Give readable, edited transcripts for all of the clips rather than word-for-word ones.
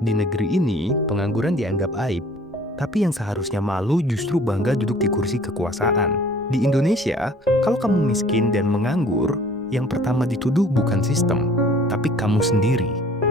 Di negeri ini, pengangguran dianggap aib. Tapi yang seharusnya malu justru bangga duduk di kursi kekuasaan. Di Indonesia, kalau kamu miskin dan menganggur, yang pertama dituduh bukan sistem, tapi kamu sendiri.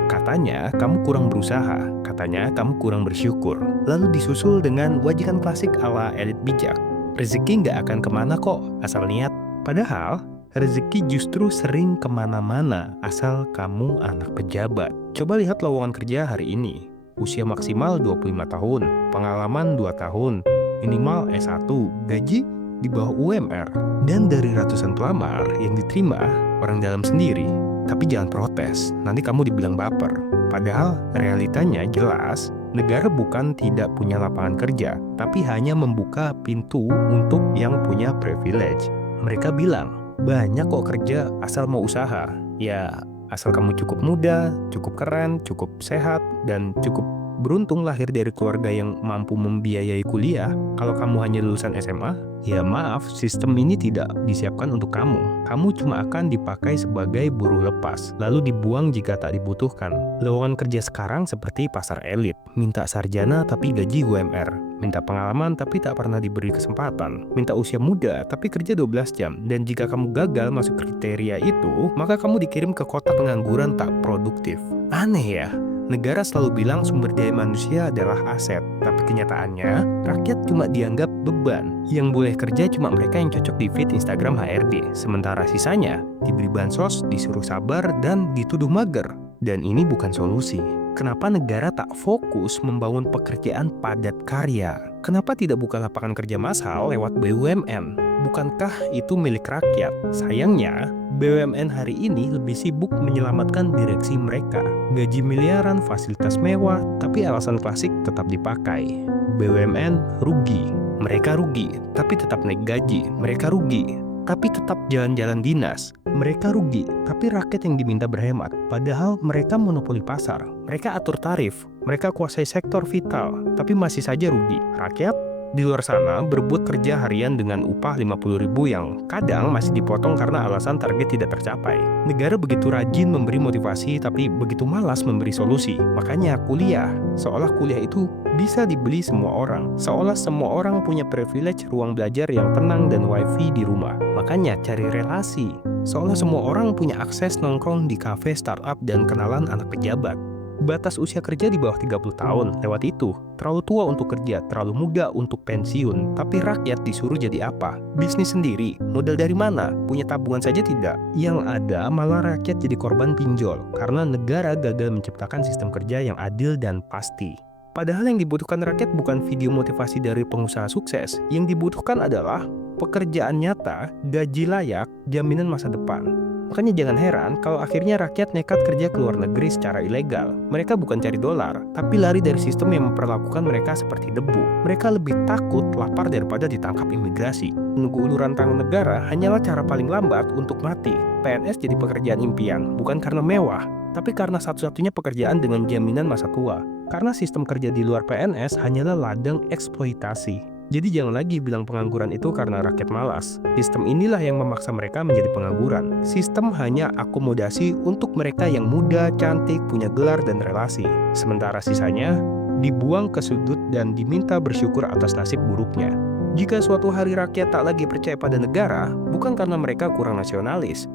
Katanya kamu kurang berusaha, katanya kamu kurang bersyukur. Lalu disusul dengan wajikan klasik ala elit bijak. Rezeki nggak akan kemana kok, asal niat. Padahal, rezeki justru sering kemana-mana asal kamu anak pejabat. Coba lihat lowongan kerja hari ini. Usia maksimal 25 tahun, pengalaman 2 tahun, minimal S1, gaji di bawah UMR. Dan dari ratusan pelamar yang diterima, orang dalam sendiri. Tapi jangan protes, nanti kamu dibilang baper. Padahal realitanya jelas, negara bukan tidak punya lapangan kerja, tapi hanya membuka pintu untuk yang punya privilege. Mereka bilang, banyak kok kerja asal mau usaha. Ya, asal kamu cukup muda, cukup keren, cukup sehat, dan cukup beruntung lahir dari keluarga yang mampu membiayai kuliah. Kalau kamu hanya lulusan SMA, ya maaf, sistem ini tidak disiapkan untuk kamu. Kamu cuma akan dipakai sebagai buruh lepas, lalu dibuang jika tak dibutuhkan. Lowongan kerja sekarang seperti pasar elit, minta sarjana tapi gaji UMR, minta pengalaman tapi tak pernah diberi kesempatan, minta usia muda tapi kerja 12 jam, dan jika kamu gagal masuk kriteria itu, maka kamu dikirim ke kota pengangguran tak produktif. Aneh ya? Negara selalu bilang sumber daya manusia adalah aset, tapi kenyataannya rakyat cuma dianggap beban. Yang boleh kerja cuma mereka yang cocok di feed Instagram HRD, sementara sisanya diberi bansos, disuruh sabar, dan dituduh mager. Dan ini bukan solusi. Kenapa negara tak fokus membangun pekerjaan padat karya? Kenapa tidak buka lapangan kerja massal lewat BUMN? Bukankah itu milik rakyat? Sayangnya, BUMN hari ini lebih sibuk menyelamatkan direksi mereka. Gaji miliaran, fasilitas mewah, tapi alasan klasik tetap dipakai. BUMN rugi. Mereka rugi, tapi tetap naik gaji. Mereka rugi, tapi tetap jalan-jalan dinas. Mereka rugi, tapi rakyat yang diminta berhemat. Padahal mereka monopoli pasar. Mereka atur tarif. Mereka kuasai sektor vital, tapi masih saja rugi. Rakyat di luar sana berebut kerja harian dengan upah 50.000 yang kadang masih dipotong karena alasan target tidak tercapai. Negara begitu rajin memberi motivasi tapi begitu malas memberi solusi. Makanya kuliah, seolah kuliah itu bisa dibeli semua orang. Seolah semua orang punya privilege ruang belajar yang tenang dan wifi di rumah. Makanya cari relasi. Seolah semua orang punya akses nongkrong di kafe, startup, dan kenalan anak pejabat. Batas usia kerja di bawah 30 tahun, lewat itu. Terlalu tua untuk kerja, terlalu muda untuk pensiun. Tapi rakyat disuruh jadi apa? Bisnis sendiri? Modal dari mana? Punya tabungan saja tidak? Yang ada malah rakyat jadi korban pinjol, karena negara gagal menciptakan sistem kerja yang adil dan pasti. Padahal yang dibutuhkan rakyat bukan video motivasi dari pengusaha sukses. Yang dibutuhkan adalah pekerjaan nyata, gaji layak, jaminan masa depan. Makanya jangan heran kalau akhirnya rakyat nekat kerja ke luar negeri secara ilegal. Mereka bukan cari dolar, tapi lari dari sistem yang memperlakukan mereka seperti debu. Mereka lebih takut lapar daripada ditangkap imigrasi. Menunggu uluran tangan negara hanyalah cara paling lambat untuk mati. PNS jadi pekerjaan impian, bukan karena mewah, tapi karena satu-satunya pekerjaan dengan jaminan masa tua. Karena sistem kerja di luar PNS hanyalah ladang eksploitasi. Jadi jangan lagi bilang pengangguran itu karena rakyat malas. Sistem inilah yang memaksa mereka menjadi pengangguran. Sistem hanya akomodasi untuk mereka yang muda, cantik, punya gelar dan relasi. Sementara sisanya dibuang ke sudut dan diminta bersyukur atas nasib buruknya. Jika suatu hari rakyat tak lagi percaya pada negara, bukan karena mereka kurang nasionalis,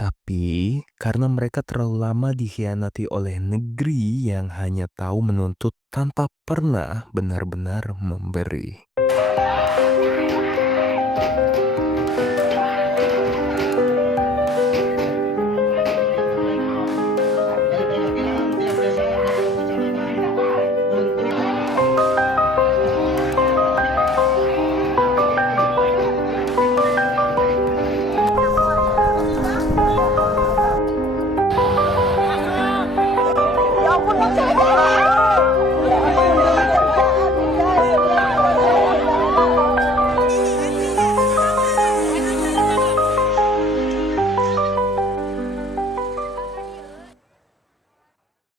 tapi karena mereka terlalu lama dikhianati oleh negeri yang hanya tahu menuntut tanpa pernah benar-benar memberi.